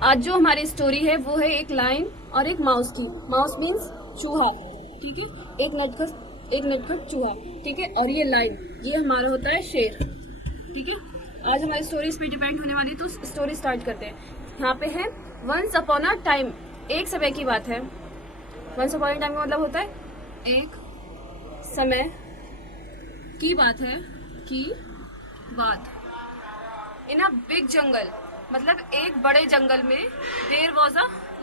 आज जो हमारी स्टोरी है वो है एक लायन और एक माउस की। माउस मीन्स चूहा, ठीक है, एक नटखट चूहा, ठीक है, और ये लायन, ये हमारा होता है शेर, ठीक है। आज हमारी स्टोरी इस पे डिपेंड होने वाली है, तो स्टोरी स्टार्ट करते हैं। यहाँ पे है वंस अपॉन अ टाइम, एक समय की बात है। वंस अपॉन अ टाइम का मतलब होता है एक समय की बात है, की बात। इन अ बिग जंगल, मतलब एक बड़े जंगल में, देयर वॉज अ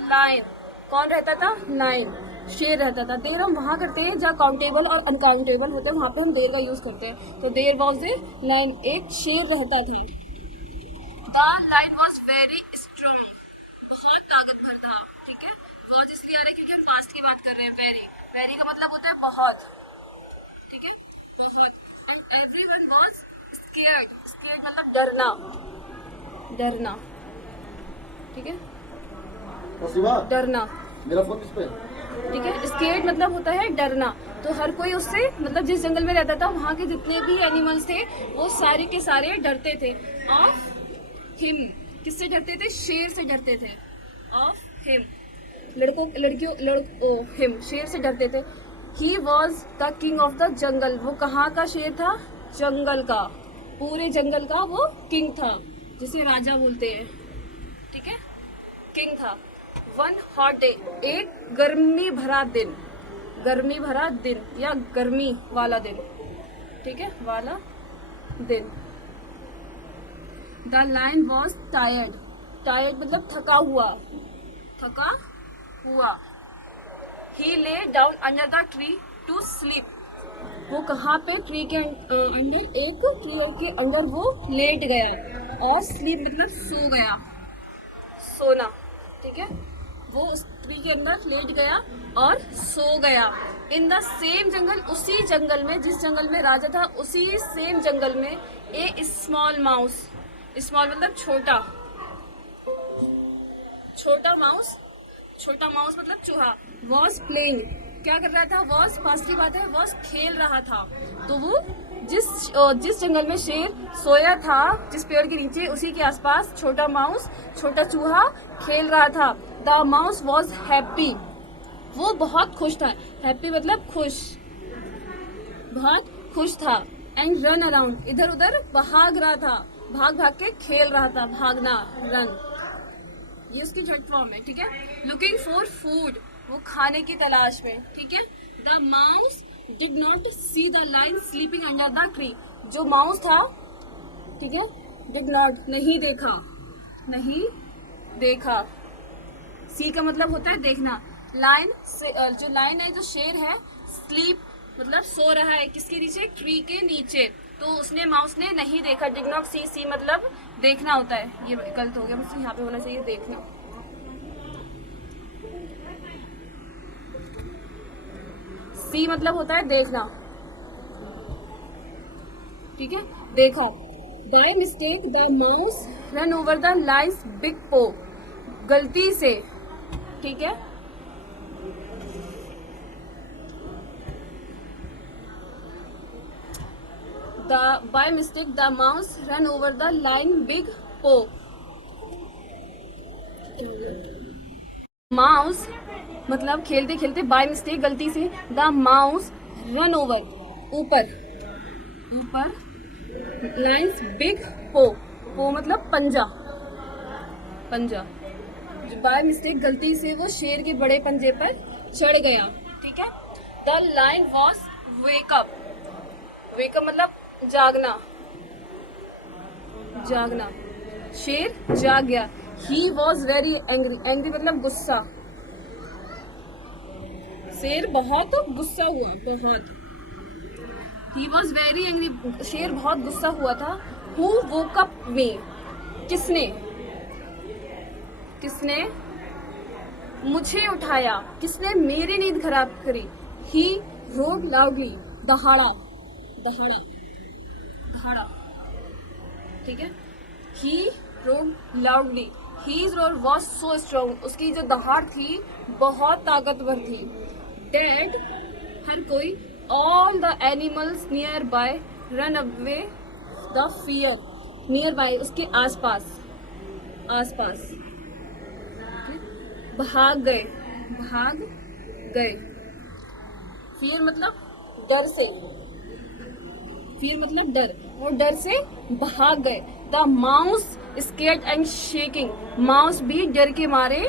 लायन। कौन रहता था? लायन, शेर रहता था। देर हम वहाँ करते हैं जहाँ काउंटेबल और अनकाउंटेबल होते हैं, वहाँ पे हम देर का यूज करते हैं। तो देयर वॉज ए लायन, एक शेर रहता था। The lion was very strong, बहुत ताकतवर था, ठीक है। वॉज इसलिए आ रहा है क्योंकि हम पास्ट की बात कर रहे हैं। वेरी, वेरी का मतलब होता है बहुत, ठीक है, बहुत। And everyone was scared, scared मतलब डरना, डरना, ठीक है, डरना। मेरा फोन किस पे? ठीक है, स्केयर्ड मतलब होता है डरना। तो हर कोई उससे, मतलब जिस जंगल में रहता था वहाँ के जितने भी एनिमल्स थे वो सारे के सारे डरते थे। ऑफ हिम, किससे डरते थे? शेर से डरते थे। ऑफ हिम, हिम, शेर से डरते थे। He was the king of the jungle, वो कहाँ का शेर था? जंगल का, पूरे जंगल का वो किंग था, जिसे राजा बोलते हैं, ठीक है, किंग था। वन हॉट डे, एक गर्मी भरा दिन, गर्मी भरा दिन या गर्मी वाला दिन, ठीक है, वाला दिन। The lion was tired, tired मतलब थका हुआ, थका हुआ। He lay down under the tree to sleep, वो कहाँ पे? ट्री के अंडर, एक ट्री के अंदर वो लेट गया। और स्लीप मतलब सो गया, सोना, ठीक है, वो उस ट्री के अंदर लेट गया और सो गया। इन द सेम जंगल, उसी जंगल में, जिस जंगल में राजा था उसी सेम जंगल में, ए स्मॉल माउस, स्मॉल मतलब छोटा, छोटा माउस, छोटा माउस मतलब चूहा, वॉज प्लेइंग, क्या कर रहा था? वॉज पास्ट की बात है, वॉज खेल रहा था। तो वो जिस जंगल में शेर सोया था, जिस पेड़ के नीचे, उसी के आसपास छोटा माउस, छोटा चूहा खेल रहा था। द माउस वॉज हैप्पी, वो बहुत खुश था। हैप्पी मतलब खुश, बहुत खुश था। एंड रन अराउंड, इधर उधर भाग रहा था, भाग भाग के खेल रहा था, भागना, रन, ये उसकी शॉर्ट फॉर्म है, ठीक है। लुकिंग फॉर फूड, वो खाने की तलाश में, ठीक है। The mouse did not see the lion sleeping under the tree, जो माउस था, ठीक है, डिड नॉट नहीं देखा, नहीं देखा। सी का मतलब होता है देखना। लायन से, जो लायन है, जो शेर है, स्लीप मतलब सो रहा है, किसके नीचे? ट्री के नीचे। तो उसने, माउस ने नहीं देखा। डिड नॉट सी, सी मतलब देखना होता है, ये गलत हो गया मुझसे, यहाँ पे होना चाहिए देखना। सी मतलब होता है देखना, ठीक है, देखा। By mistake the mouse run over the lines big पो, गलती से, ठीक है, by mistake the mouse ran over the lion big paw. Mouse मतलब खेलते खेलते, बाय मिस्टेक गलती से, द माउस रन ओवर ऊपर, ऊपर, लाइन्स बिग पो, पो मतलब पंजा, पंजा, बाय मिस्टेक गलती से वो शेर के बड़े पंजे पर चढ़ गया, ठीक है। The lion was wake up, wake up मतलब जागना, जागना, शेर जाग गया। He was very angry, angry मतलब गुस्सा, शेर बहुत गुस्सा हुआ, बहुत। ही वॉज वेरी एंग्री, शेर बहुत गुस्सा हुआ था। हु वोक अप मी, किसने, किसने मुझे उठाया, किसने मेरी नींद खराब करी। ही रोड लाउडली, दहाड़ा, दहाड़ा, दहाड़ा, ठीक है। He roared loudly, his roar was so strong, उसकी जो दहाड़ थी बहुत ताकतवर थी। डेड, हर कोई, all the animals near by run away the fear, near by उसके आसपास, आसपास, भाग गए, भाग गए। फियर मतलब डर से, फियर मतलब डर, वो डर से भाग गए। The mouse scared and shaking, mouse भी डर के मारे,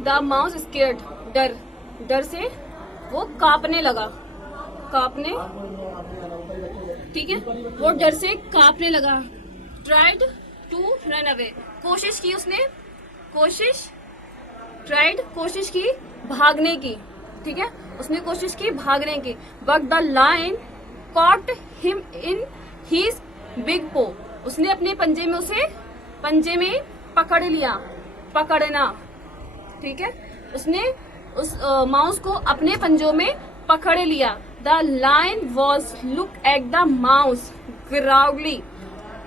द माउस स्केर्ड डर, डर से वो कांपने लगा, कांपने, ठीक है, वो डर से कांपने लगा। ट्राइड टू रन अवे, कोशिश की उसने, कोशिश, ट्राइड कोशिश की भागने की, ठीक है, उसने कोशिश की भागने की। But the lion caught him in his big paw, उसने अपने पंजे में उसे, पंजे में पकड़ लिया, पकड़ना, ठीक है, उसने उस माउस को अपने पंजों में पकड़ लिया। The lion was look at the mouse ग्राउडली,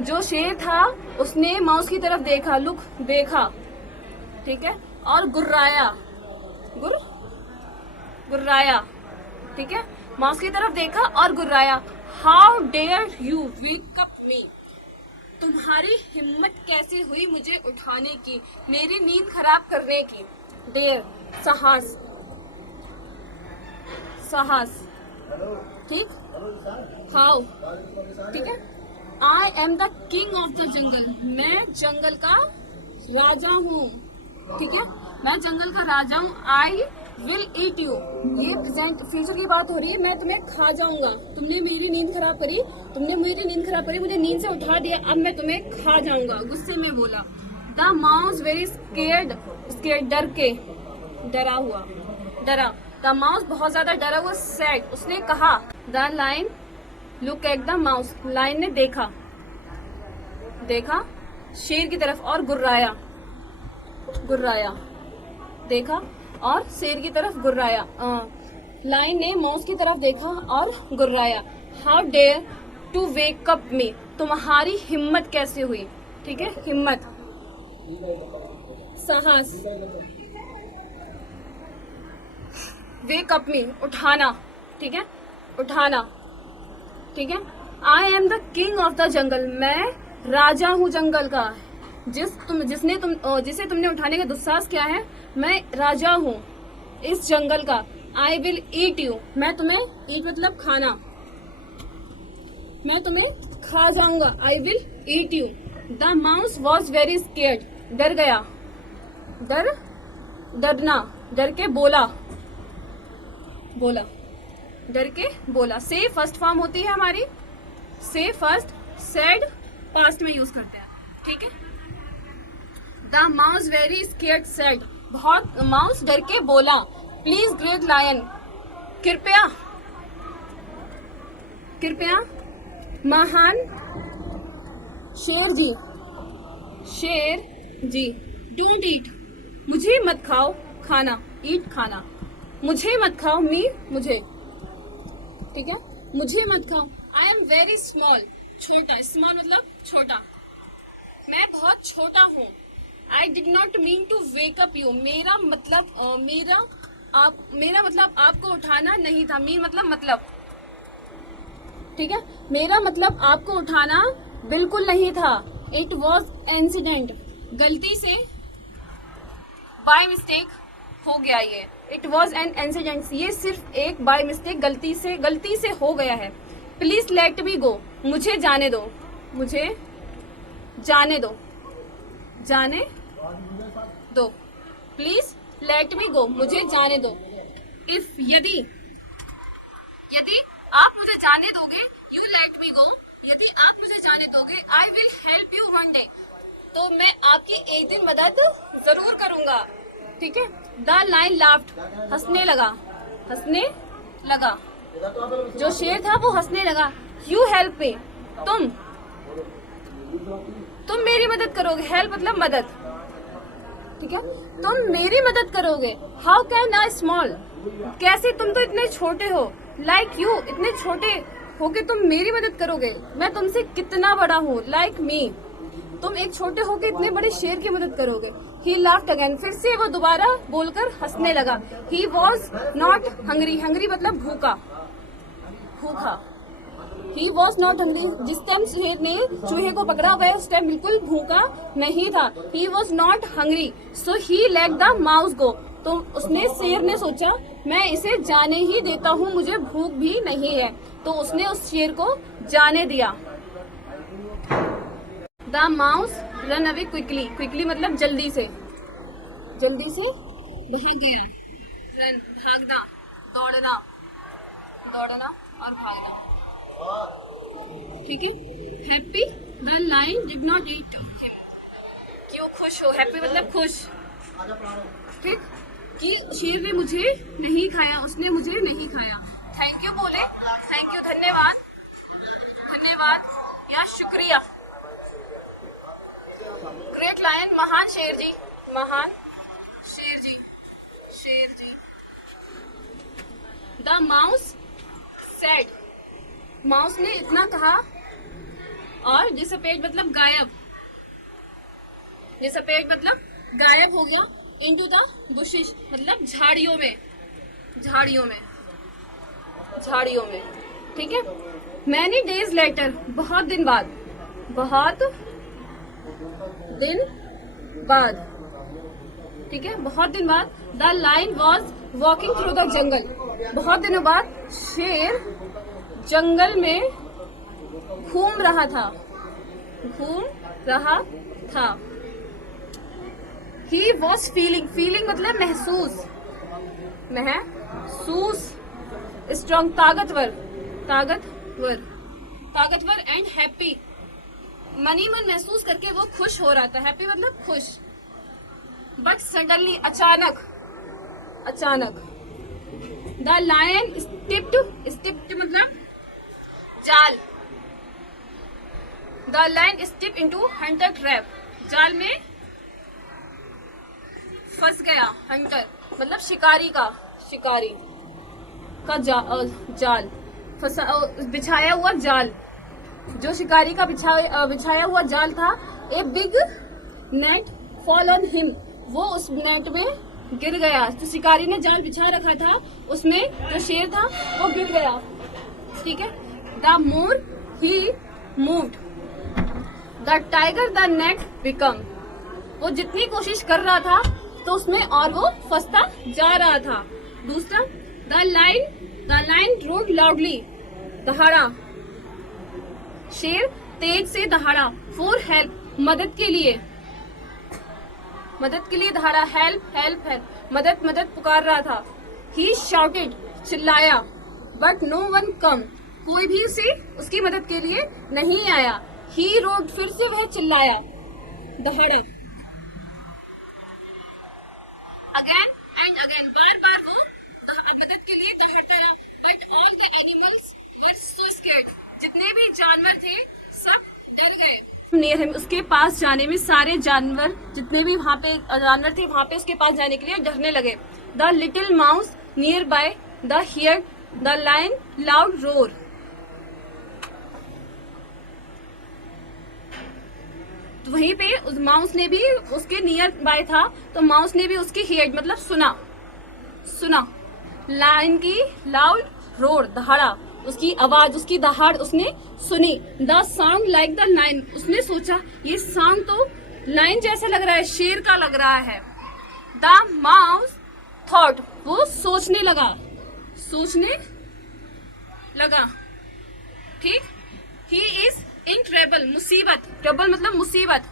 जो शेर था उसने माउस की तरफ देखा, लुक देखा, ठीक है, और गुर्राया, गुर्राया, ठीक है, माउस की तरफ देखा और गुर्राया। How dare you wake up me, तुम्हारी हिम्मत कैसे हुई मुझे उठाने की, मेरी नींद खराब करने की। डेयर साहस, साहस, ठीक, हाउ, ठीक है। I am the king of the jungle, मैं जंगल का राजा हूँ, ठीक है, मैं जंगल का राजा हूँ। आई विल ईट यू, ये प्रेजेंट फ्यूचर की बात हो रही है, मैं तुम्हें खा जाऊंगा, तुमने मेरी नींद खराब करी, तुमने मेरी नींद खराब करी, मुझे नींद से उठा दिया, अब मैं तुम्हें खा जाऊंगा, गुस्से में बोला। The mouse very scared, scared डर के, डरा हुआ, डरा। द माउस बहुत ज्यादा डरा हुआ। सेड, उसने कहा। The lion look at the mouse, lion ने देखा, देखा शेर की तरफ और गुर्राया, गुर्राया, देखा और शेर की तरफ गुर्राया। लायन ने माउस की तरफ देखा और गुर्राया। How dare to wake up me, तुम्हारी हिम्मत कैसे हुई, ठीक है, हिम्मत, साहस, वेक अप मी उठाना, ठीक है, उठाना, ठीक है। I am the king of the jungle, मैं राजा हूँ जंगल का, जिसे तुमने उठाने का दुस्साहस किया है, मैं राजा हूँ इस जंगल का। आई विल ईट यू, मैं तुम्हें, ईट मतलब खाना, मैं तुम्हें खा जाऊंगा। I will eat you. The mouse was very scared, डर गया, डरना, डर के बोला, डर के बोला। से फर्स्ट फॉर्म होती है हमारी, से फर्स्ट, सेड पास्ट में यूज करते हैं, ठीक है। The mouse very scared said, बहुत, माउस डर के बोला। प्लीज ग्रेट लायन, कृपया, कृपया महान शेर जी, शेर जी। डोंट ईट, मुझे मत खाओ, खाना, ईट खाना, मुझे मत खाओ, मी मुझे, ठीक है, मुझे मत खाओ। आई एम वेरी स्मॉल, छोटा, स्मॉल मतलब छोटा, मैं बहुत छोटा हूँ। I did not mean to wake up you, मेरा मतलब आपको उठाना नहीं था, मीन मतलब, ठीक है, मेरा मतलब आपको उठाना बिल्कुल नहीं था। इट वॉज इंसिडेंट, गलती से, बाय मिस्टेक हो गया ये। इट वॉज एन इंसिडेंट, ये सिर्फ एक बाय मिस्टेक, गलती से हो गया है। प्लीज लेट मी गो, मुझे जाने दो, मुझे जाने दो, जाने दो। प्लीज लेट मी गो, मुझे जाने दो। इफ, यदि आप मुझे जाने दोगे, यू लेट मी गो, यदि आप मुझे जाने दोगे, I will help you one day, तो मैं आपकी एक दिन मदद जरूर करूंगा, ठीक है। द लायन लाफ्ड, हंसने लगा, जो शेर था वो हंसने लगा। यू हेल्प मी, तुम मेरी मदद करोगे, हेल्प मतलब मदद, ठीक है, तुम मेरी मदद करोगे। हाउ कैन आई स्मॉल, कैसे, तुम तो इतने छोटे हो, लाइक यू, इतने छोटे होके तुम मेरी मदद करोगे, मैं तुमसे कितना बड़ा हूँ, लाइक मी, तुम एक छोटे होके इतने बड़े शेर की मदद करोगे। ही लाफ्ड अगेन, फिर से वो दोबारा बोलकर हंसने लगा। ही वॉज नॉट हंग्री, हंग्री मतलब भूखा, ही वॉज नॉट हंग्री, जिस टाइम शेर ने चूहे को पकड़ा वह उस टाइम बिल्कुल भूखा नहीं था। He was not hungry so he let the mouse go, तो उसने शेर ने सोचा मैं इसे जाने ही देता हूँ, मुझे भूख भी नहीं है, तो उसने उस शेर को जाने दिया। The mouse run away quickly, quickly मतलब जल्दी से भाग गया। रन भागना, दौड़ना, दौड़ना और भागना, ठीक है। Happy the lion did not eat to him, क्यों खुश हो, हैप्पी मतलब खुश, ठीक, कि शेर ने मुझे नहीं खाया, उसने मुझे नहीं खाया। थैंक यू बोले, थैंक यू धन्यवाद, धन्यवाद या शुक्रिया। ग्रेट लायन महान शेर जी, महान शेर जी, शेर जी। द माउस सेड, माउस ने इतना कहा, और डिसअपेयर्ड मतलब गायब, डिसअपेयर्ड मतलब गायब हो गया। इनटू द बुशिश मतलब झाड़ियों में, झाड़ियों में, झाड़ियों में, ठीक है। मैनी डेज लेटर, बहुत दिन बाद, बहुत दिन बाद, ठीक है, बहुत दिन बाद। The lion was walking through the jungle, बहुत दिनों बाद शेर जंगल में घूम रहा था, घूम रहा था। ही वॉज फीलिंग, फीलिंग मतलब महसूस, महसूस। स्ट्रॉन्ग ताकतवर, ताकतवर, ताकतवर एंड हैप्पी, मनी मन महसूस करके वो खुश हो रहा था। हैप्पी मतलब खुश। बट सडनली अचानक, अचानक। द लायन स्टिप्ड, स्टिप्ड मतलब जाल, the lion step into hunter trap, जाल में फंस गया। हंटर मतलब शिकारी का, शिकारी का जाल, फंसा, बिछाया हुआ जाल, जो शिकारी का बिछाया हुआ जाल था। A big net fall on him, वो उस नेट में गिर गया। जो शिकारी ने जाल बिछा रखा था उसमें जो शेर था वो गिर गया, ठीक है। The more he moved the tiger the net become, वो जितनी कोशिश कर रहा था तो उसमें और वो फंसता जा रहा था। दूसरा, द लायन रोड लाउडली, दहाड़ा, शेर तेज से दहाड़ा। फॉर हेल्प, मदद के लिए, मदद के लिए दहाड़ा। हेल्प हेल्प हेल्प, मदद मदद पुकार रहा था। ही शाउटेड, चिल्लाया। बट नो वन कम, कोई भी उसे उसकी मदद के लिए नहीं आया। ही रोड, फिर से वह चिल्लाया, दहाड़ा। अगेन एंड अगेन, बार बार वो मदद के लिए दहाड़ता रहा। But all the animals were so scared, जितने भी जानवर थे सब डर गए। नियर हिम, उसके पास जाने में सारे जानवर, जितने भी वहां पे जानवर थे वहां पे उसके पास जाने के लिए डरने लगे। The little mouse nearby the hear the lion loud roar, तो वहीं पे उस माउस ने भी उसके नियर बाय था, तो माउस ने भी उसकी हियर मतलब सुना, सुना। लायन की लाउड रोर, दहाड़ा, उसकी आवाज, उसकी दहाड़ उसने सुनी। The sound like the lion, उसने सोचा ये साउंड तो लायन जैसा लग रहा है, शेर का लग रहा है। द माउस थॉट, वो सोचने लगा, सोचने लगा, ठीक। ही इज इन ट्रबल, मुसीबत, ट्रबल मतलब मुसीबत,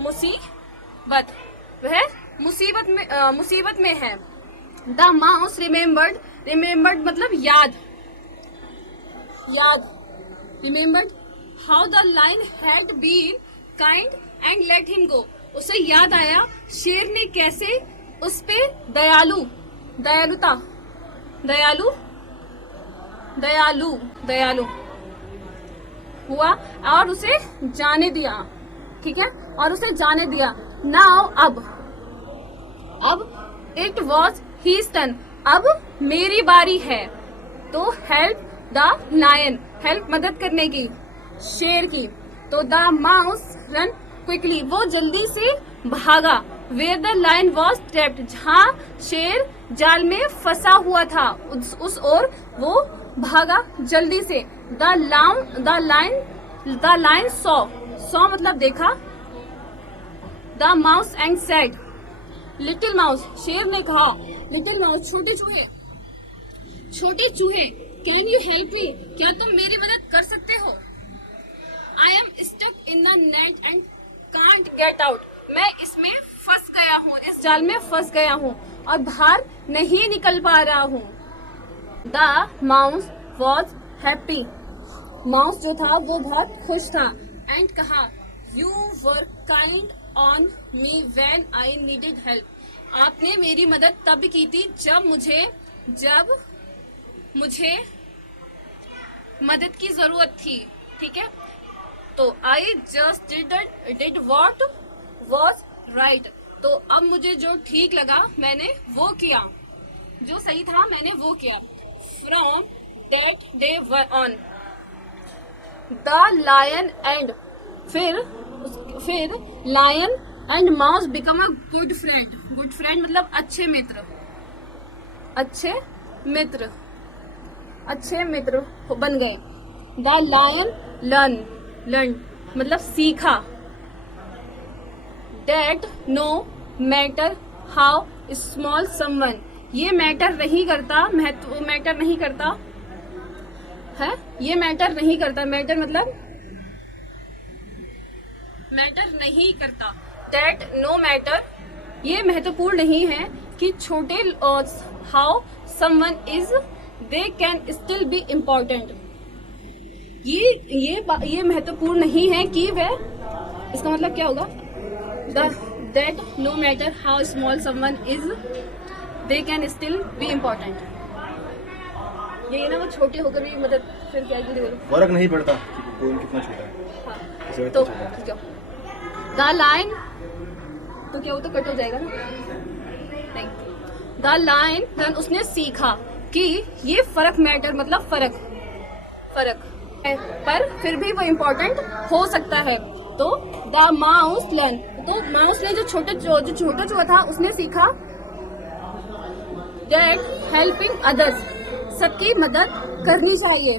मुसीबत, वह मुसीबत में है। द माउस रिमेम्बर्ड, रिमेम्बर्ड मतलब याद, याद, remembered how the lion had been kind and let him go, उसे याद आया शेर ने कैसे उस पे दयालु, दयालुता, दयालु, दयालु, दयालु हुआ और उसे जाने दिया, ठीक है, और उसे जाने दिया। नाउ, अब इट वॉज हीज टर्न, अब मेरी बारी है। तो हेल्प द लायन, हेल्प मदद करने की शेर की। तो द माउस रन क्विकली, वो जल्दी से भागा। Where the lion was trapped, जहाँ शेर जाल में फंसा हुआ था उस ओर वो भागा जल्दी से। द लाइन सॉ मतलब देखा। The mouse and said, little mouse शेर ने कहा, लिटिल माउस छोटे चूहे, कैन यू हेल्प मी, क्या तुम मेरी मदद कर सकते हो। I am stuck in the net and can't get out, मैं इसमें फंस गया हूँ, इस जाल में फंस गया हूँ और बाहर नहीं निकल पा रहा हूँ। The mouse was happy, mouse जो था वो बहुत खुश था। एंड कहा, you were kind on me when I needed help, आपने मेरी मदद तब की थी जब मुझे मदद की जरूरत थी। ठीक है, तो I just did what was right, तो अब मुझे जो ठीक लगा मैंने वो किया, जो सही था मैंने वो किया। From that day on the lion and, फिर lion and mouse become a good friend, good friend मतलब अच्छे मित्र बन गए। द लायन लर्न मतलब सीखा। That no matter how small someone, ये मैटर नहीं करता, मैटर नहीं करता है, ये मैटर नहीं करता, मैटर मतलब मैटर नहीं करता। दैट नो मैटर, ये महत्वपूर्ण नहीं है कि छोटे how someone is, they can still be important, ये महत्वपूर्ण नहीं है कि वह, इसका मतलब क्या होगा, that no matter how small someone is, they can still be important. ये ना वो छोटे होकर भी मतलब फिर क्या बोलो, फर्क नहीं पड़ता कि कौन कितना छोटा है। हाँ, तो क्या द लाइन, तो क्या वो तो कट हो जाएगा ना, नहीं। द लाइन उसने सीखा कि ये फर्क मैटर मतलब फर्क है, पर फिर भी वो इम्पोर्टेंट हो सकता है। तो द माउस लर्न, तो माउस ने जो छोटा चूहा था उसने सीखा। दैट हेल्पिंग अदर्स, सबकी मदद करनी चाहिए।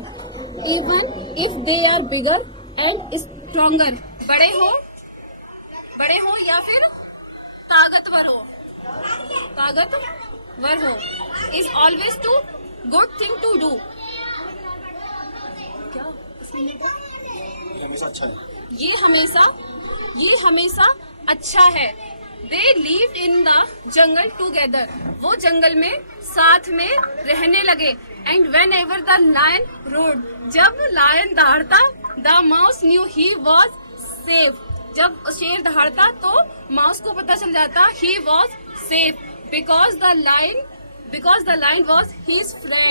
Even if they are bigger and stronger, बड़े हो या फिर ताकतवर हो, is always to good thing to do, क्या हमेशा अच्छा है, ये हमेशा अच्छा है। They lived in the jungle together, वो जंगल में साथ में रहने लगे। And whenever the lion roared, जब लायन दहाड़ता, the mouse knew he was safe, जब शेर दहाड़ता तो माउस को पता चल जाता ही was safe, because the lion was his friend.